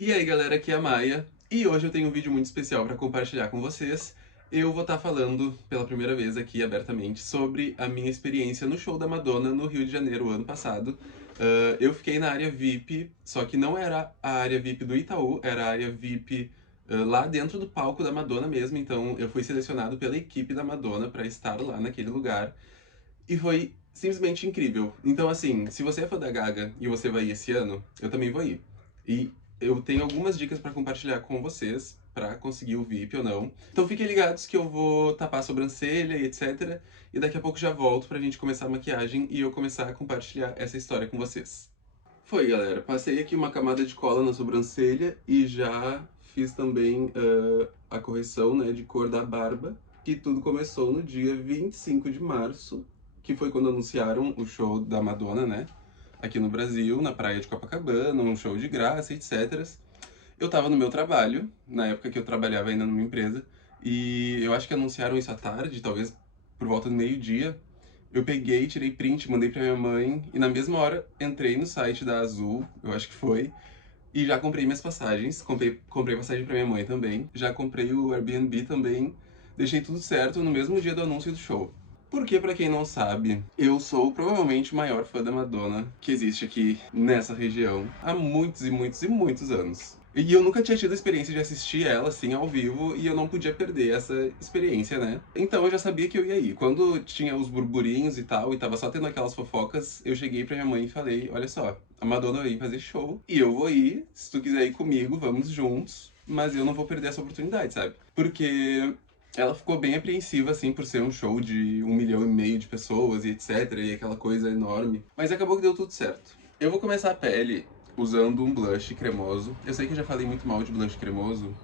E aí galera, aqui é a Maia, e hoje eu tenho um vídeo muito especial para compartilhar com vocês. Eu vou estar falando pela primeira vez aqui abertamente sobre a minha experiência no show da Madonna no Rio de Janeiro ano passado. Eu fiquei na área VIP, só que não era a área VIP do Itaú, era a área VIP lá dentro do palco da Madonna mesmo, então eu fui selecionado pela equipe da Madonna para estar lá naquele lugar. E foi simplesmente incrível. Então, assim, se você é fã da Gaga e você vai ir esse ano, eu também vou ir. E eu tenho algumas dicas pra compartilhar com vocês, pra conseguir o VIP ou não. Então fiquem ligados que eu vou tapar a sobrancelha e etc. E daqui a pouco já volto pra gente começar a maquiagem e eu começar a compartilhar essa história com vocês. Foi, galera. Passei aqui uma camada de cola na sobrancelha e já fiz também a correção, né, de cor da barba. Que tudo começou no dia 25 de março, que foi quando anunciaram o show da Madonna, né? Aqui no Brasil, na praia de Copacabana, um show de graça, etc. Eu tava no meu trabalho, na época que eu trabalhava ainda numa empresa, e eu acho que anunciaram isso à tarde, talvez por volta do meio-dia. Eu peguei, tirei print, mandei pra minha mãe, e na mesma hora entrei no site da Azul, eu acho que foi, e já comprei minhas passagens. Comprei passagem pra minha mãe também. Já comprei o Airbnb também. Deixei tudo certo no mesmo dia do anúncio do show. Porque, pra quem não sabe, eu sou provavelmente o maior fã da Madonna que existe aqui nessa região há muitos e muitos e muitos anos. E eu nunca tinha tido a experiência de assistir ela assim ao vivo e eu não podia perder essa experiência, né? Então eu já sabia que eu ia ir. Quando tinha os burburinhos e tal, e tava só tendo aquelas fofocas, eu cheguei pra minha mãe e falei: Olha só, a Madonna vai fazer show e eu vou ir. Se tu quiser ir comigo, vamos juntos. Mas eu não vou perder essa oportunidade, sabe? Porque ela ficou bem apreensiva, assim, por ser um show de 1,5 milhão de pessoas e etc. E aquela coisa enorme. Mas acabou que deu tudo certo. Eu vou começar a pele usando um blush cremoso. Eu sei que eu já falei muito mal de blush cremoso,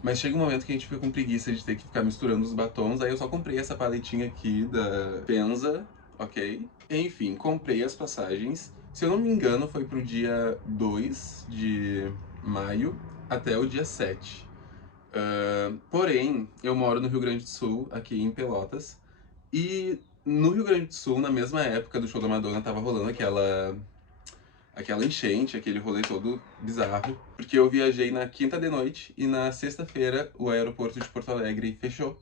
mas chega um momento que a gente fica com preguiça de ter que ficar misturando os batons. Aí eu só comprei essa paletinha aqui da Penza, ok? Enfim, comprei as passagens. Se eu não me engano, foi pro dia 2 de maio até o dia 7. Porém, eu moro no Rio Grande do Sul, aqui em Pelotas, e no Rio Grande do Sul, na mesma época do show da Madonna, tava rolando aquela enchente, aquele rolê todo bizarro, porque eu viajei na quinta de noite e na sexta-feira o aeroporto de Porto Alegre fechou.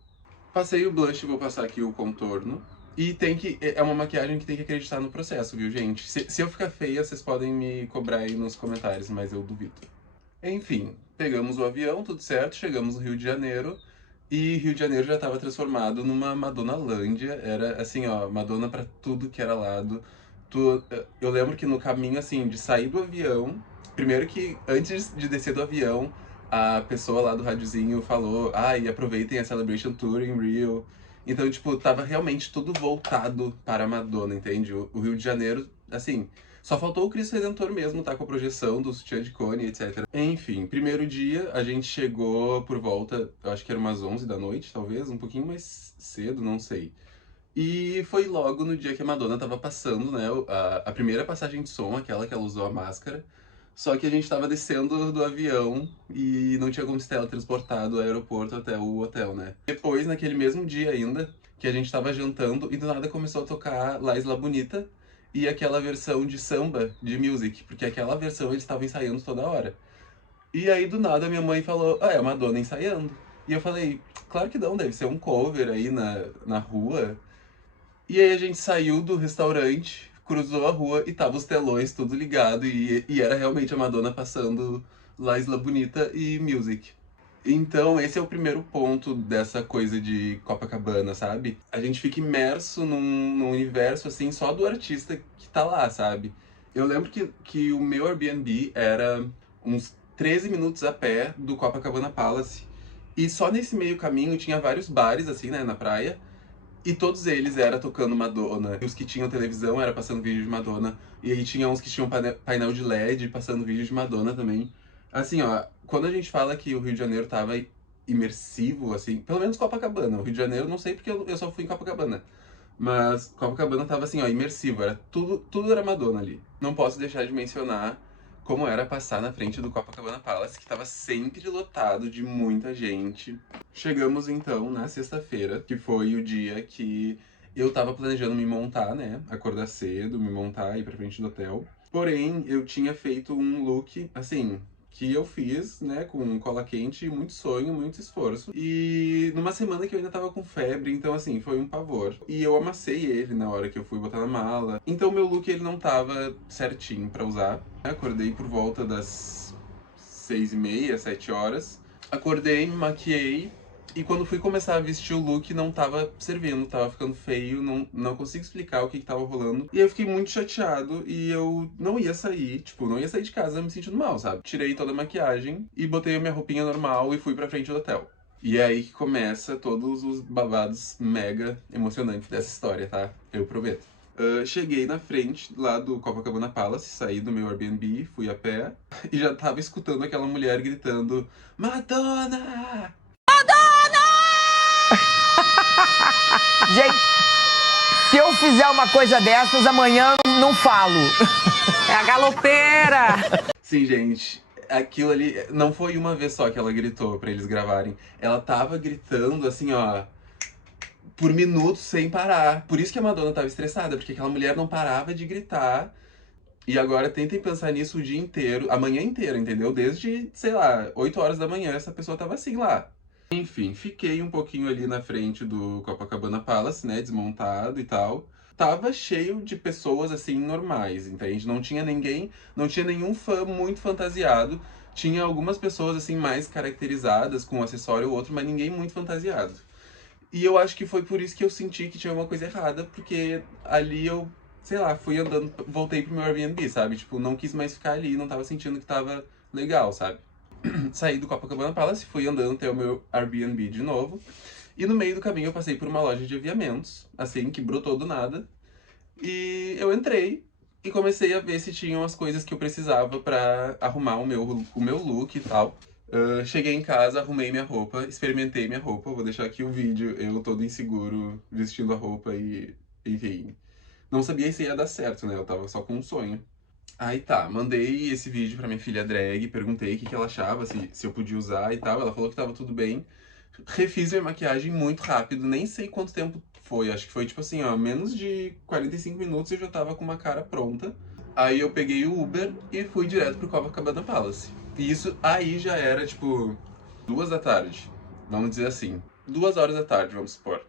Passei o blush, vou passar aqui o contorno. E tem que. É uma maquiagem que tem que acreditar no processo, viu, gente? Se eu ficar feia, vocês podem me cobrar aí nos comentários, mas eu duvido. Enfim, pegamos o avião, tudo certo, chegamos no Rio de Janeiro. E Rio de Janeiro já estava transformado numa Madonnalândia. Era assim, ó, Madonna pra tudo que era lado. Eu lembro que no caminho, assim, de sair do avião, primeiro que antes de descer do avião, a pessoa lá do radiozinho falou: ah, e aproveitem a Celebration Tour em Rio. Então, tipo, tava realmente tudo voltado para a Madonna, entende? O Rio de Janeiro, assim, só faltou o Cristo Redentor mesmo, tá? Com a projeção do sutiã de cone, etc. Enfim, primeiro dia a gente chegou por volta, eu acho que era umas 11 da noite, talvez, um pouquinho mais cedo, não sei. E foi logo no dia que a Madonna tava passando, né? A primeira passagem de som, aquela que ela usou a máscara. Só que a gente tava descendo do avião e não tinha como se teletransportar do aeroporto até o hotel, né? Depois, naquele mesmo dia ainda, que a gente tava jantando e do nada começou a tocar La Isla Bonita e aquela versão de samba de Music, porque aquela versão eles estavam ensaiando toda hora. E aí do nada minha mãe falou: Ah, é a Madonna ensaiando. E eu falei: Claro que não, deve ser um cover aí na rua. E aí a gente saiu do restaurante, cruzou a rua e tava os telões tudo ligado e era realmente a Madonna passando La Isla Bonita e Music. Então, esse é o primeiro ponto dessa coisa de Copacabana, sabe? A gente fica imerso num universo, assim, só do artista que tá lá, sabe? Eu lembro que o meu Airbnb era uns 13 minutos a pé do Copacabana Palace. E só nesse meio caminho tinha vários bares, assim, né, na praia. E todos eles era tocando Madonna. E os que tinham televisão era passando vídeo de Madonna. E aí tinha uns que tinham painel de LED passando vídeo de Madonna também. Assim, ó, quando a gente fala que o Rio de Janeiro tava imersivo, assim, pelo menos Copacabana. O Rio de Janeiro, não sei porque eu só fui em Copacabana. Mas Copacabana tava assim, ó, imersivo, era tudo era Madonna ali. Não posso deixar de mencionar como era passar na frente do Copacabana Palace, que tava sempre lotado de muita gente. Chegamos então na sexta-feira, que foi o dia que eu tava planejando me montar, né? Acordar cedo, me montar, ir pra frente do hotel. Porém, eu tinha feito um look, assim, que eu fiz, né, com cola quente, muito sonho, muito esforço. E numa semana que eu ainda tava com febre, então assim, foi um pavor. E eu amassei ele na hora que eu fui botar na mala. Então meu look, ele não tava certinho pra usar. Acordei por volta das 6h30, 7 horas. Acordei, me maquiei. E quando fui começar a vestir o look, não tava servindo, tava ficando feio, não consigo explicar o que tava rolando. E eu fiquei muito chateado e eu não ia sair, tipo, não ia sair de casa me sentindo mal, sabe? Tirei toda a maquiagem e botei a minha roupinha normal e fui pra frente do hotel. E é aí que começa todos os babados mega emocionantes dessa história, tá? Eu prometo. Cheguei na frente lá do Copacabana Palace, saí do meu Airbnb, fui a pé e já tava escutando aquela mulher gritando: Madonna! Gente, se eu fizer uma coisa dessas, amanhã não falo. É a galopeira! Sim, gente, aquilo ali não foi uma vez só que ela gritou pra eles gravarem. Ela tava gritando assim, ó, por minutos sem parar. Por isso que a Madonna tava estressada, porque aquela mulher não parava de gritar. E agora tentem pensar nisso o dia inteiro, a manhã inteira, entendeu? Desde, sei lá, 8 horas da manhã essa pessoa tava assim lá. Enfim, fiquei um pouquinho ali na frente do Copacabana Palace, né, desmontado e tal. Tava cheio de pessoas, assim, normais, entende? Não tinha ninguém, não tinha nenhum fã muito fantasiado. Tinha algumas pessoas, assim, mais caracterizadas, com um acessório ou outro, mas ninguém muito fantasiado. E eu acho que foi por isso que eu senti que tinha alguma coisa errada, porque ali eu, sei lá, fui andando, voltei pro meu Airbnb, sabe? Tipo, não quis mais ficar ali, não tava sentindo que tava legal, sabe? Saí do Copacabana Palace, fui andando até o meu Airbnb de novo. E no meio do caminho eu passei por uma loja de aviamentos, assim, que brotou do nada. E eu entrei e comecei a ver se tinham as coisas que eu precisava pra arrumar o meu look e tal. Cheguei em casa, arrumei minha roupa, experimentei minha roupa. Vou deixar aqui o vídeo, eu todo inseguro, vestindo a roupa e, enfim. Não sabia se ia dar certo, né? Eu tava só com um sonho. Aí tá, mandei esse vídeo pra minha filha drag, perguntei o que ela achava, se eu podia usar e tal. Ela falou que tava tudo bem. Refiz minha maquiagem muito rápido, nem sei quanto tempo foi. Acho que foi tipo assim, ó, menos de 45 minutos eu já tava com uma cara pronta. Aí eu peguei o Uber e fui direto pro Copacabana Palace. E isso aí já era tipo 2 da tarde, vamos dizer assim. 2 horas da tarde, vamos supor.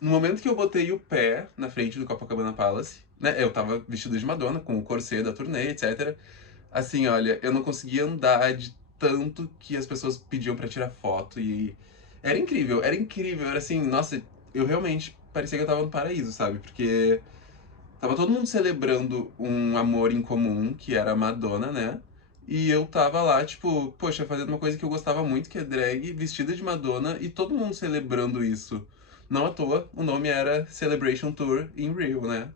No momento que eu botei o pé na frente do Copacabana Palace, né, eu tava vestido de Madonna, com o corset da turnê, etc. Assim, olha, eu não conseguia andar de tanto que as pessoas pediam pra tirar foto e... era incrível, era assim, nossa, eu realmente parecia que eu tava no paraíso, sabe? Porque tava todo mundo celebrando um amor em comum, que era a Madonna, né? E eu tava lá, tipo, poxa, fazendo uma coisa que eu gostava muito, que é drag, vestida de Madonna, e todo mundo celebrando isso. Não à toa, o nome era Celebration Tour in Rio, né?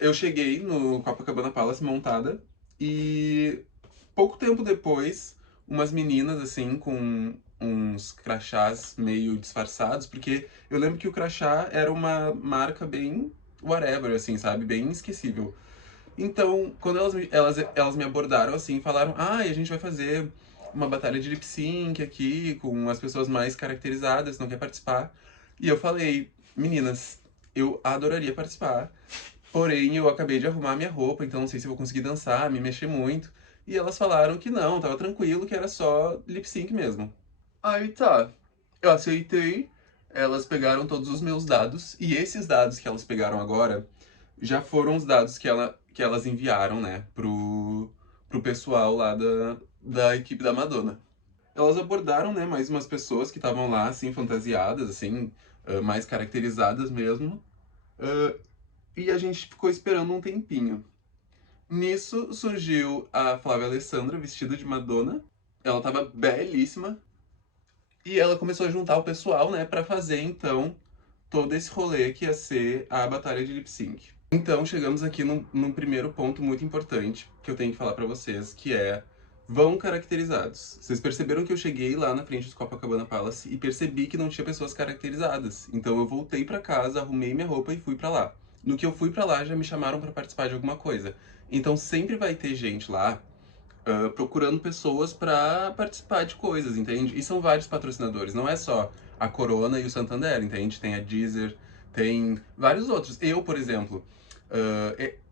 Eu cheguei no Copacabana Palace montada, e pouco tempo depois, umas meninas, assim, com uns crachás meio disfarçados, porque eu lembro que o crachá era uma marca bem whatever, assim, sabe? Bem esquecível. Então, quando elas me abordaram, assim, falaram: ah, a gente vai fazer uma batalha de lip sync aqui, com as pessoas mais caracterizadas, não quer participar? E eu falei: meninas, eu adoraria participar, porém eu acabei de arrumar minha roupa, então não sei se eu vou conseguir dançar, me mexer muito. E elas falaram que não, tava tranquilo, que era só lip sync mesmo. Aí tá, eu aceitei, elas pegaram todos os meus dados, e esses dados que elas pegaram agora já foram os dados que elas enviaram, né, pro pessoal lá da equipe da Madonna. Elas abordaram, né, mais umas pessoas que estavam lá, assim, fantasiadas, assim, mais caracterizadas mesmo, ah, e a gente ficou esperando um tempinho. Nisso surgiu a Flávia Alessandra, vestida de Madonna. Ela tava belíssima. E ela começou a juntar o pessoal, né, pra fazer, então, todo esse rolê que ia ser a batalha de lip sync. Então, chegamos aqui num primeiro ponto muito importante que eu tenho que falar pra vocês, que é: vão caracterizados. Vocês perceberam que eu cheguei lá na frente do Copacabana Palace e percebi que não tinha pessoas caracterizadas. Então eu voltei pra casa, arrumei minha roupa e fui pra lá. No que eu fui pra lá, já me chamaram pra participar de alguma coisa. Então sempre vai ter gente lá procurando pessoas pra participar de coisas, entende? E são vários patrocinadores, não é só a Corona e o Santander, entende? Tem a Deezer, tem vários outros. Eu, por exemplo,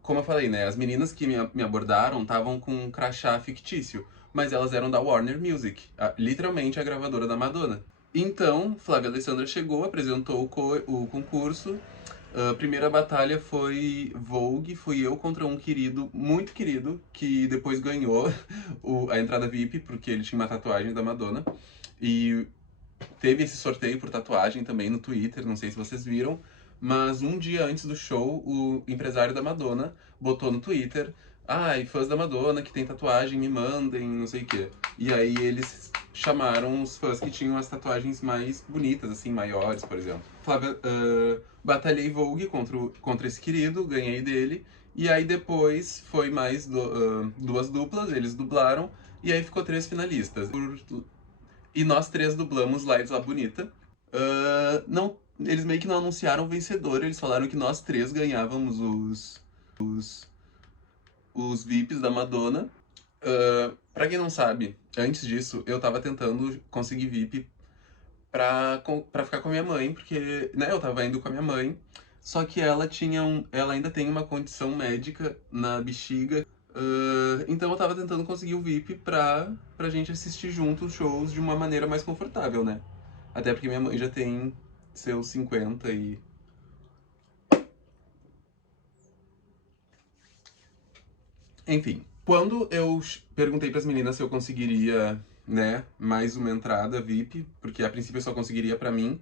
como eu falei, né, as meninas que me abordaram estavam com um crachá fictício, mas elas eram da Warner Music, literalmente a gravadora da Madonna. Então, Flávia Alessandra chegou, apresentou o concurso. A primeira batalha foi Vogue, fui eu contra um querido, muito querido, que depois ganhou a entrada VIP, porque ele tinha uma tatuagem da Madonna. E teve esse sorteio por tatuagem também no Twitter, não sei se vocês viram, mas um dia antes do show, o empresário da Madonna botou no Twitter: ai, fãs da Madonna que tem tatuagem, me mandem, não sei o quê. E aí eles chamaram os fãs que tinham as tatuagens mais bonitas, assim, maiores, por exemplo. Flávia, batalhei Vogue contra esse querido, ganhei dele, e aí depois foi mais duas duplas, eles dublaram, e aí ficou 3 finalistas. E nós 3 dublamos Lives La Bonita. Não, eles meio que não anunciaram o vencedor, eles falaram que nós 3 ganhávamos os VIPs da Madonna. Pra quem não sabe, antes disso, eu tava tentando conseguir VIP pra ficar com a minha mãe, porque, né, eu tava indo com a minha mãe, só que ela ainda tem uma condição médica na bexiga. Então eu tava tentando conseguir o VIP pra gente assistir juntos os shows de uma maneira mais confortável, né? Até porque minha mãe já tem seus 50 e... Enfim, quando eu perguntei pras meninas se eu conseguiria, né, mais uma entrada VIP, porque a princípio eu só conseguiria pra mim,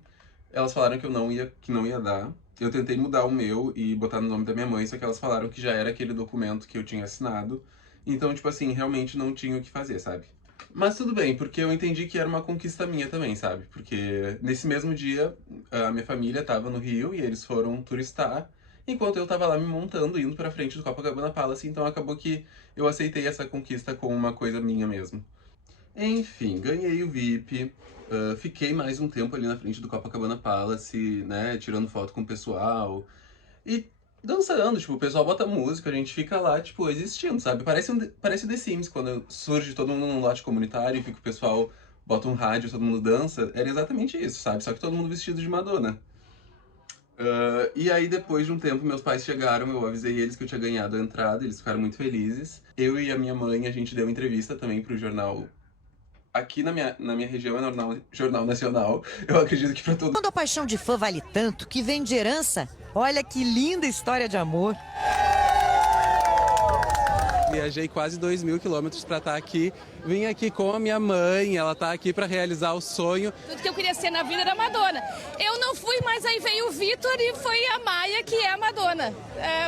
elas falaram que não ia dar. Eu tentei mudar o meu e botar no nome da minha mãe, só que elas falaram que já era aquele documento que eu tinha assinado. Então, tipo assim, realmente não tinha o que fazer, sabe? Mas tudo bem, porque eu entendi que era uma conquista minha também, sabe? Porque nesse mesmo dia, a minha família tava no Rio e eles foram turistar, enquanto eu tava lá me montando, indo pra frente do Copacabana Palace, então acabou que eu aceitei essa conquista como uma coisa minha mesmo. Enfim, ganhei o VIP, fiquei mais um tempo ali na frente do Copacabana Palace, né, tirando foto com o pessoal e dançando, tipo, o pessoal bota música, a gente fica lá, tipo, existindo, sabe? Parece The Sims, quando surge todo mundo num lote comunitário e fica o pessoal, bota um rádio, todo mundo dança, era exatamente isso, sabe? Só que todo mundo vestido de Madonna. E aí, depois de um tempo, meus pais chegaram, eu avisei eles que eu tinha ganhado a entrada, eles ficaram muito felizes. Eu e a minha mãe, a gente deu entrevista também pro jornal. Aqui na minha região é Jornal Nacional. Eu acredito que pra todo... Quando a paixão de fã vale tanto que vem de herança, olha que linda história de amor. Viajei quase 2.000 quilômetros para estar aqui. Vim aqui com a minha mãe, ela tá aqui para realizar o sonho. Tudo que eu queria ser na vida era Madonna. Eu não fui, mas aí veio o Vitor e foi a Maia, que é a Madonna.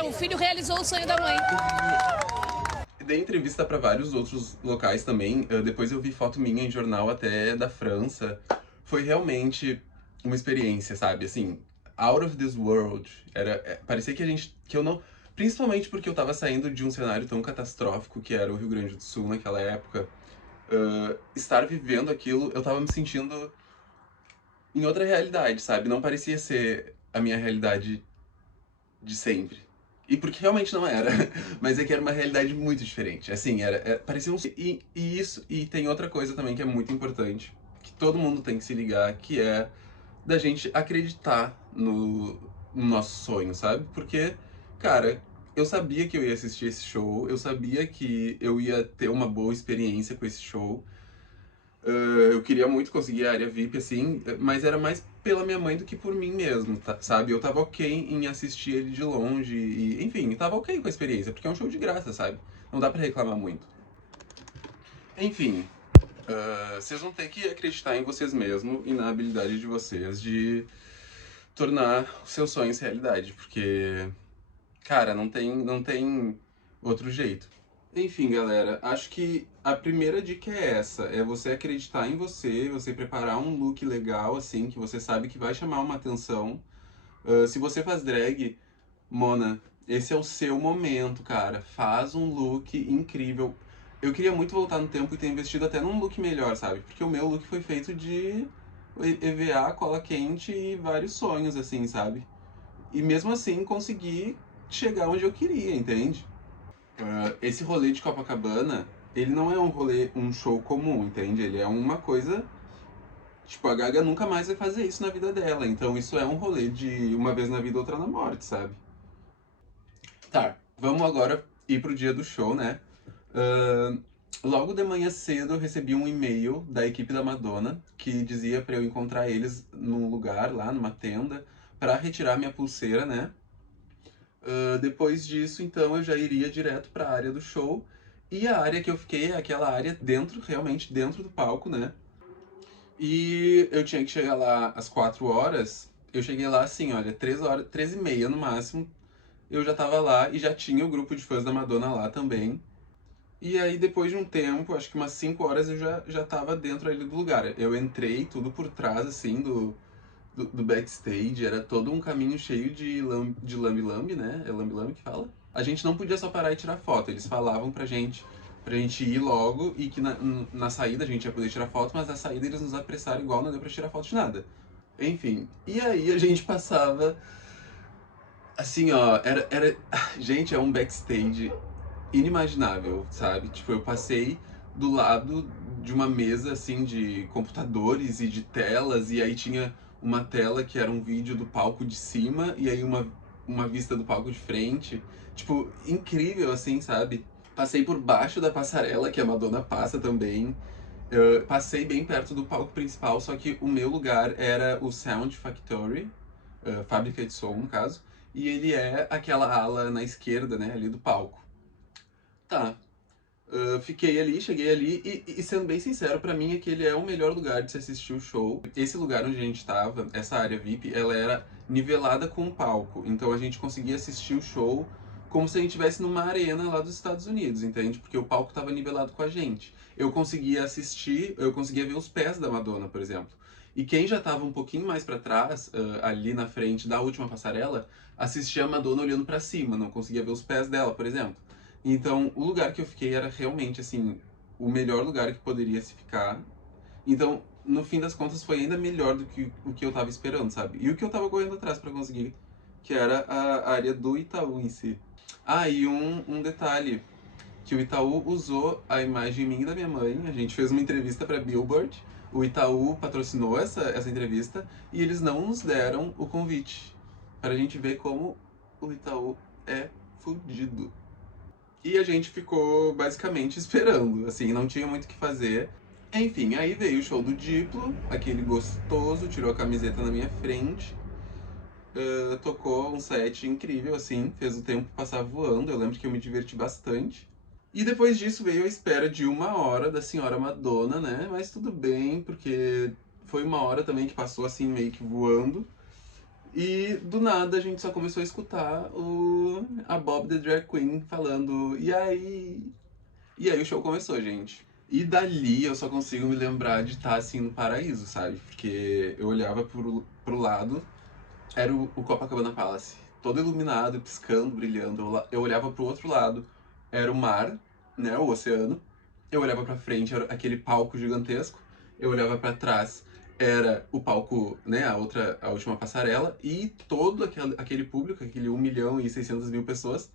O filho realizou o sonho da mãe. Dei entrevista para vários outros locais também. Depois eu vi foto minha em jornal até da França. Foi realmente uma experiência, sabe? Assim, out of this world. Parecia que eu não... Principalmente porque eu tava saindo de um cenário tão catastrófico que era o Rio Grande do Sul naquela época. Estar vivendo aquilo, eu tava me sentindo em outra realidade, sabe? Não parecia ser a minha realidade de sempre. E porque realmente não era, mas é que era uma realidade muito diferente. Assim, parecia um... E tem outra coisa também que é muito importante, que todo mundo tem que se ligar, que é da gente acreditar no nosso sonho, sabe? Porque, cara, eu sabia que eu ia assistir esse show, eu sabia que eu ia ter uma boa experiência com esse show. Eu queria muito conseguir a área VIP, assim, mas era mais pela minha mãe do que por mim mesmo, sabe? Eu tava ok em assistir ele de longe e, enfim, tava ok com a experiência, porque é um show de graça, sabe? Não dá pra reclamar muito. Enfim, vocês vão ter que acreditar em vocês mesmos e na habilidade de vocês de tornar os seus sonhos realidade, porque, cara, não tem outro jeito. Enfim, galera, acho que a primeira dica é essa, é você acreditar em você preparar um look legal, assim, que você sabe que vai chamar uma atenção. Se você faz drag, Mona, esse é o seu momento, cara. Faz um look incrível. Eu queria muito voltar no tempo e ter investido até num look melhor, sabe? Porque o meu look foi feito de EVA, cola quente e vários sonhos, assim, sabe? E mesmo assim consegui chegar onde eu queria, entende? Esse rolê de Copacabana, ele não é um show comum, entende? Ele é uma coisa... Tipo, a Gaga nunca mais vai fazer isso na vida dela. Então isso é um rolê de uma vez na vida, outra na morte, sabe? Tá, vamos agora ir pro dia do show, né? Logo de manhã cedo eu recebi um e-mail da equipe da Madonna que dizia pra eu encontrar eles num lugar lá, numa tenda, pra retirar minha pulseira, né? Depois disso, então, eu já iria direto pra área do show. E a área que eu fiquei é aquela área dentro, realmente dentro do palco, né? E eu tinha que chegar lá às 4 horas. Eu cheguei lá assim, olha, 3 horas, 3h30 no máximo. Eu já tava lá e já tinha o grupo de fãs da Madonna lá também. E aí, depois de um tempo, acho que umas 5 horas, eu já tava dentro ali do lugar. Eu entrei tudo por trás, assim, do backstage. Era todo um caminho cheio de lambe-lambe, né? É lambe-lambe que fala? A gente não podia só parar e tirar foto. Eles falavam pra gente ir logo e que na saída a gente ia poder tirar foto, mas na saída eles nos apressaram igual, não deu pra tirar foto de nada. Enfim, e aí a gente passava... Assim, ó, Gente, é um backstage inimaginável, sabe? Tipo, eu passei do lado de uma mesa, assim, de computadores e de telas, e aí tinha uma tela que era um vídeo do palco de cima, e aí uma vista do palco de frente. Tipo, incrível, assim, sabe? Passei por baixo da passarela, que a Madonna passa também. Eu passei bem perto do palco principal, só que o meu lugar era o Sound Factory, fábrica de som, no caso, e ele é aquela ala na esquerda, né, ali do palco. Tá, fiquei ali, cheguei ali, e sendo bem sincero, pra mim aquele é o melhor lugar de se assistir o show. Esse lugar onde a gente tava, essa área VIP, ela era nivelada com o palco, então a gente conseguia assistir o show como se a gente estivesse numa arena lá dos Estados Unidos, entende? Porque o palco tava nivelado com a gente. Eu conseguia assistir, eu conseguia ver os pés da Madonna, por exemplo. E quem já tava um pouquinho mais pra trás, ali na frente da última passarela, assistia a Madonna olhando pra cima, não conseguia ver os pés dela, por exemplo. Então, o lugar que eu fiquei era realmente, assim, o melhor lugar que poderia se ficar. Então, no fim das contas, foi ainda melhor do que o que eu tava esperando, sabe? E o que eu tava correndo atrás pra conseguir, que era a área do Itaú em si. Ah, e um detalhe, que o Itaú usou a imagem minha e da minha mãe, a gente fez uma entrevista pra Billboard, o Itaú patrocinou essa entrevista, e eles não nos deram o convite, pra gente ver como o Itaú é fudido. E a gente ficou basicamente esperando, assim, não tinha muito o que fazer. Enfim, aí veio o show do Diplo, aquele gostoso, tirou a camiseta na minha frente, tocou um set incrível, assim, fez o tempo passar voando, eu lembro que eu me diverti bastante. E depois disso veio a espera de 1 hora da senhora Madonna, né? Mas tudo bem, porque foi 1 hora também que passou assim, meio que voando. E do nada a gente só começou a escutar a Bob the Drag Queen falando, e aí? E aí o show começou, gente. E dali eu só consigo me lembrar de estar assim no paraíso, sabe? Porque eu olhava pro lado, era o Copacabana Palace, todo iluminado, piscando, brilhando. Eu olhava pro outro lado, era o mar, né? O oceano. Eu olhava pra frente, era aquele palco gigantesco. Eu olhava pra trás, era o palco, né, a última passarela, e todo aquele público, aquele 1.600.000 pessoas,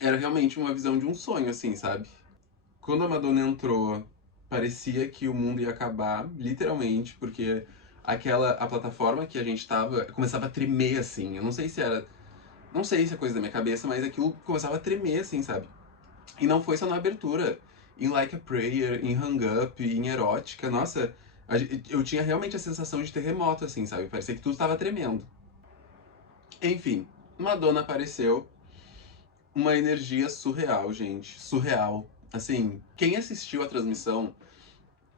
era realmente uma visão de um sonho, assim, sabe? Quando a Madonna entrou, parecia que o mundo ia acabar, literalmente, porque a plataforma que a gente tava começava a tremer, assim. Eu não sei se era, não sei se é coisa da minha cabeça, mas aquilo começava a tremer, assim, sabe? E não foi só na abertura. Em Like a Prayer, em Hang Up, em Erótica, nossa, eu tinha realmente a sensação de terremoto, assim, sabe? Parecia que tudo estava tremendo. Enfim, Madonna apareceu. Uma energia surreal, gente. Surreal. Assim, quem assistiu a transmissão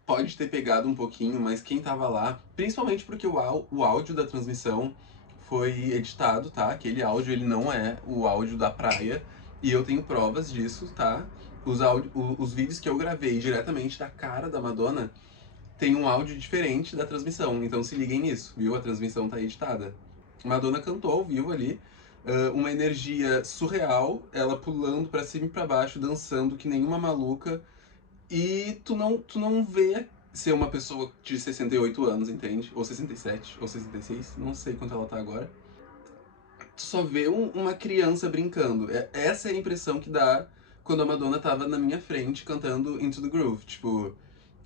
pode ter pegado um pouquinho, mas quem tava lá, principalmente porque o áudio da transmissão foi editado, tá? Aquele áudio, ele não é o áudio da praia, e eu tenho provas disso, tá? Os vídeos que eu gravei diretamente da cara da Madonna tem um áudio diferente da transmissão, então se liguem nisso, viu? A transmissão tá editada. Madonna cantou ao vivo ali, uma energia surreal, ela pulando pra cima e pra baixo, dançando que nem uma maluca, e tu não vê ser uma pessoa de 68 anos, entende? Ou 67, ou 66, não sei quanto ela tá agora. Tu só vê uma criança brincando. Essa é a impressão que dá quando a Madonna tava na minha frente cantando Into the Groove. Tipo,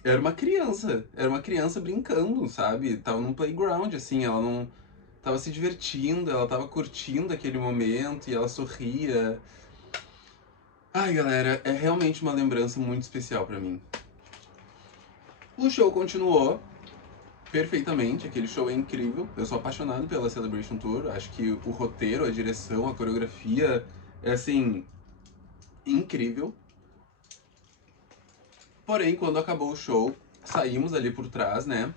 era uma criança brincando, sabe? Tava num playground, assim, ela não tava se divertindo, ela tava curtindo aquele momento e ela sorria. Ai, galera, é realmente uma lembrança muito especial pra mim. O show continuou perfeitamente, aquele show é incrível. Eu sou apaixonado pela Celebration Tour. Acho que o roteiro, a direção, a coreografia é, assim, incrível. Porém, quando acabou o show, saímos ali por trás, né?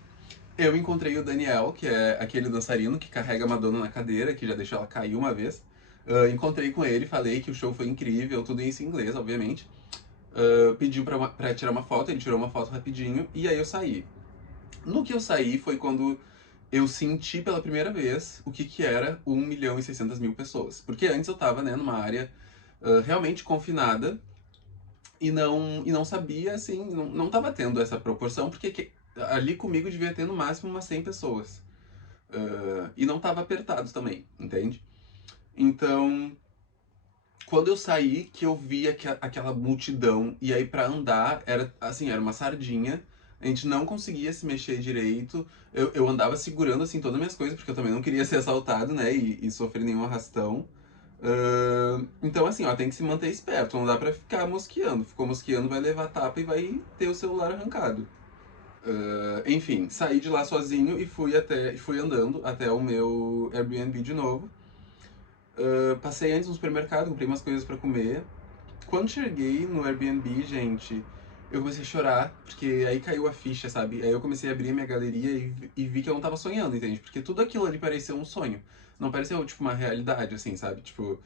Eu encontrei o Daniel, que é aquele dançarino que carrega a Madonna na cadeira, que já deixou ela cair uma vez. Encontrei com ele, falei que o show foi incrível, tudo isso em inglês, obviamente. Pediu pra tirar uma foto, ele tirou uma foto rapidinho, e aí eu saí. No que eu saí foi quando eu senti pela primeira vez o que era 1.600.000 pessoas. Porque antes eu tava, né, numa área realmente confinada, e não sabia, assim, não tava tendo essa proporção, porque ali comigo devia ter no máximo umas 100 pessoas. E não tava apertado também, entende? Então, quando eu saí, que eu vi aquela multidão, e aí pra andar, era assim, era uma sardinha, a gente não conseguia se mexer direito, eu andava segurando, assim, todas as minhas coisas, porque eu também não queria ser assaltado, né, e sofrer nenhum arrastão. Então, assim, ó, tem que se manter esperto, não dá pra ficar mosqueando. Ficou mosqueando, vai levar tapa e vai ter o celular arrancado. Enfim, saí de lá sozinho e fui andando até o meu Airbnb de novo. Passei antes no supermercado, comprei umas coisas pra comer. Quando cheguei no Airbnb, gente, eu comecei a chorar, porque aí caiu a ficha, sabe? Aí eu comecei a abrir a minha galeria e vi que eu não tava sonhando, entende? Porque tudo aquilo ali parecia um sonho. Não pareceu, tipo, uma realidade, assim, sabe? Tipo,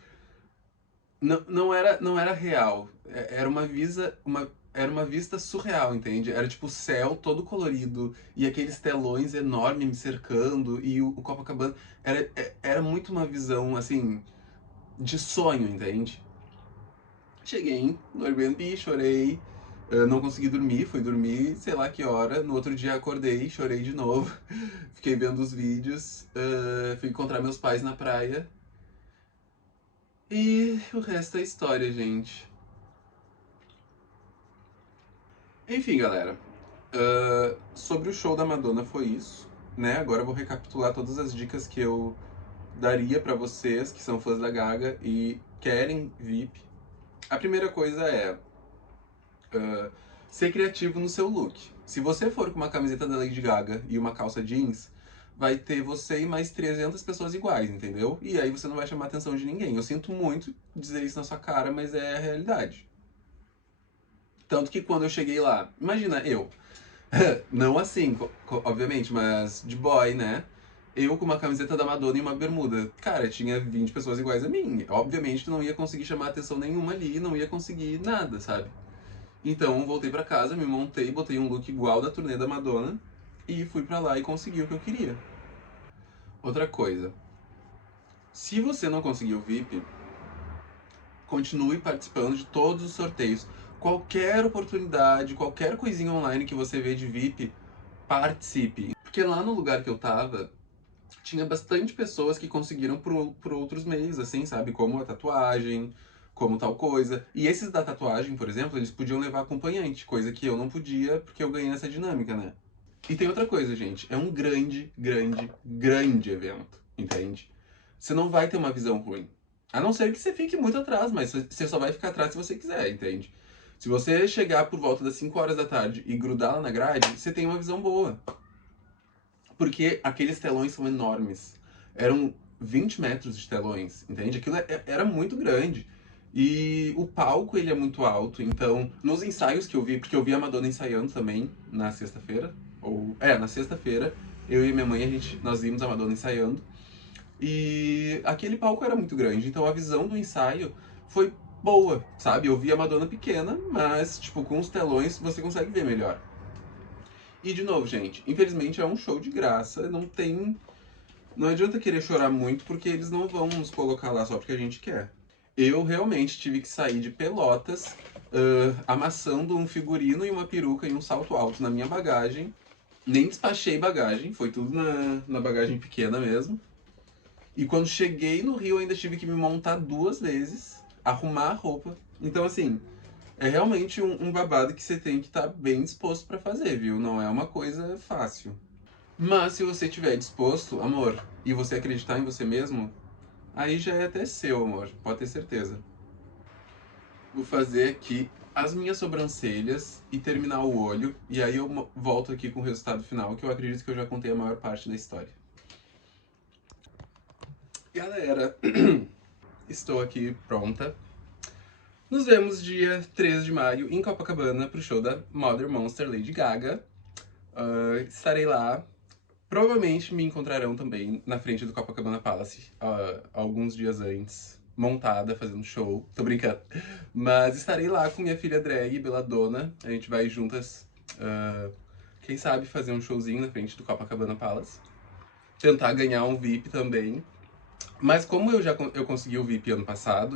não era real. Era uma vista surreal, entende? Era tipo o céu todo colorido e aqueles telões enormes me cercando e o Copacabana. Era muito uma visão, assim, de sonho, entende? Cheguei no Airbnb, chorei, não consegui dormir, fui dormir sei lá que hora. No outro dia acordei, chorei de novo, fiquei vendo os vídeos, fui encontrar meus pais na praia. E o resto é história, gente. Enfim, galera, sobre o show da Madonna foi isso, né? Agora eu vou recapitular todas as dicas que eu daria pra vocês que são fãs da Gaga e querem VIP. A primeira coisa é ser criativo no seu look. Se você for com uma camiseta da Lady Gaga e uma calça jeans, vai ter você e mais 300 pessoas iguais, entendeu? E aí você não vai chamar a atenção de ninguém. Eu sinto muito dizer isso na sua cara, mas é a realidade. Tanto que quando eu cheguei lá, imagina eu, não assim, obviamente, mas de boy, né? Eu com uma camiseta da Madonna e uma bermuda. Cara, tinha 20 pessoas iguais a mim. Obviamente que não ia conseguir chamar atenção nenhuma ali, não ia conseguir nada, sabe? Então voltei pra casa, me montei, botei um look igual da turnê da Madonna e fui pra lá e consegui o que eu queria. Outra coisa, se você não conseguiu o VIP, continue participando de todos os sorteios. Qualquer oportunidade, qualquer coisinha online que você vê de VIP, participe. Porque lá no lugar que eu tava, tinha bastante pessoas que conseguiram por outros meios, assim, sabe? Como a tatuagem, como tal coisa. E esses da tatuagem, por exemplo, eles podiam levar acompanhante, coisa que eu não podia porque eu ganhei nessa dinâmica, né? E tem outra coisa, gente. É um grande, grande, grande evento, entende? Você não vai ter uma visão ruim. A não ser que você fique muito atrás, mas você só vai ficar atrás se você quiser, entende? Se você chegar por volta das 5 horas da tarde e grudar lá na grade, você tem uma visão boa. Porque aqueles telões são enormes. Eram 20 metros de telões, entende? Aquilo era muito grande. E o palco, ele é muito alto. Então, nos ensaios que eu vi, porque eu vi a Madonna ensaiando também na sexta-feira, na sexta-feira, eu e minha mãe, nós vimos a Madonna ensaiando. E aquele palco era muito grande, então a visão do ensaio foi boa, sabe? Eu vi a Madonna pequena, mas, tipo, com os telões você consegue ver melhor. E, de novo, gente, infelizmente é um show de graça, não adianta querer chorar muito, porque eles não vão nos colocar lá só porque a gente quer. Eu realmente tive que sair de Pelotas, amassando um figurino e uma peruca e um salto alto na minha bagagem. Nem despachei bagagem, foi tudo na bagagem pequena mesmo. E quando cheguei no Rio, eu ainda tive que me montar 2 vezes, arrumar a roupa. Então, assim, é realmente um babado que você tem que estar bem disposto pra fazer, viu? Não é uma coisa fácil. Mas se você estiver disposto, amor, e você acreditar em você mesmo, aí já é até seu, amor, pode ter certeza. Vou fazer aqui as minhas sobrancelhas e terminar o olho. E aí eu volto aqui com o resultado final, que eu acredito que eu já contei a maior parte da história. Galera, estou aqui pronta. Nos vemos dia 13 de maio em Copacabana pro show da Mother Monster Lady Gaga. Estarei lá. Provavelmente me encontrarão também na frente do Copacabana Palace alguns dias antes, montada, fazendo show. Tô brincando. Mas estarei lá com minha filha drag, Belladonna. A gente vai juntas, quem sabe, fazer um showzinho na frente do Copacabana Palace. Tentar ganhar um VIP também. Mas como eu consegui o VIP ano passado,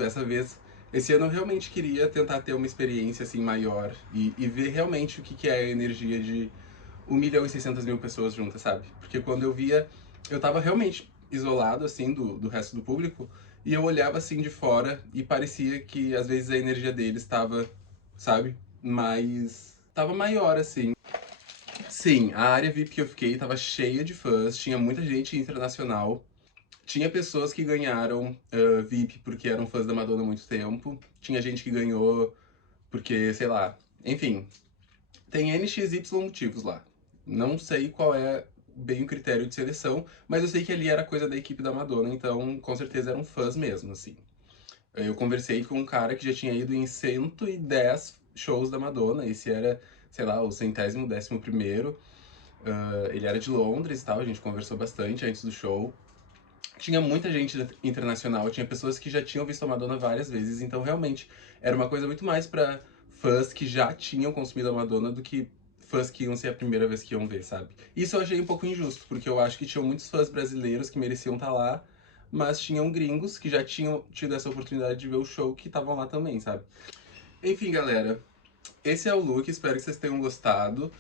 esse ano eu realmente queria tentar ter uma experiência assim maior e ver realmente o que é a energia de 1.600.000 pessoas juntas, sabe? Porque quando eu via, eu tava realmente isolado assim do resto do público e eu olhava assim de fora e parecia que às vezes a energia deles estava, sabe, tava maior assim. Sim, a área VIP que eu fiquei tava cheia de fãs, tinha muita gente internacional. Tinha pessoas que ganharam VIP porque eram fãs da Madonna há muito tempo. Tinha gente que ganhou porque, sei lá, enfim. Tem NXY motivos lá. Não sei qual é bem o critério de seleção, mas eu sei que ali era coisa da equipe da Madonna, então com certeza eram fãs mesmo, assim. Eu conversei com um cara que já tinha ido em 110 shows da Madonna, esse era, sei lá, o 111º. Ele era de Londres e tal, a gente conversou bastante antes do show. Tinha muita gente internacional, tinha pessoas que já tinham visto a Madonna várias vezes, então realmente era uma coisa muito mais pra fãs que já tinham consumido a Madonna do que fãs que iam ser a primeira vez que iam ver, sabe? Isso eu achei um pouco injusto, porque eu acho que tinham muitos fãs brasileiros que mereciam estar lá, mas tinham gringos que já tinham tido essa oportunidade de ver o show que estavam lá também, sabe? Enfim, galera, esse é o look, espero que vocês tenham gostado.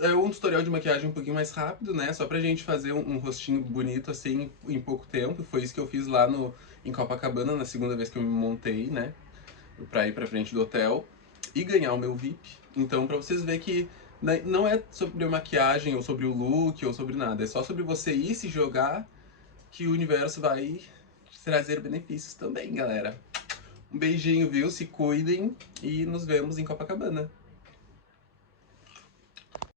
É um tutorial de maquiagem um pouquinho mais rápido, né? Só pra gente fazer um rostinho bonito, assim, em pouco tempo. Foi isso que eu fiz lá em Copacabana, na segunda vez que eu me montei, né? Pra ir pra frente do hotel e ganhar o meu VIP. Então, pra vocês verem que não é sobre a maquiagem, ou sobre o look, ou sobre nada. É só sobre você ir se jogar que o universo vai trazer benefícios também, galera. Um beijinho, viu? Se cuidem e nos vemos em Copacabana.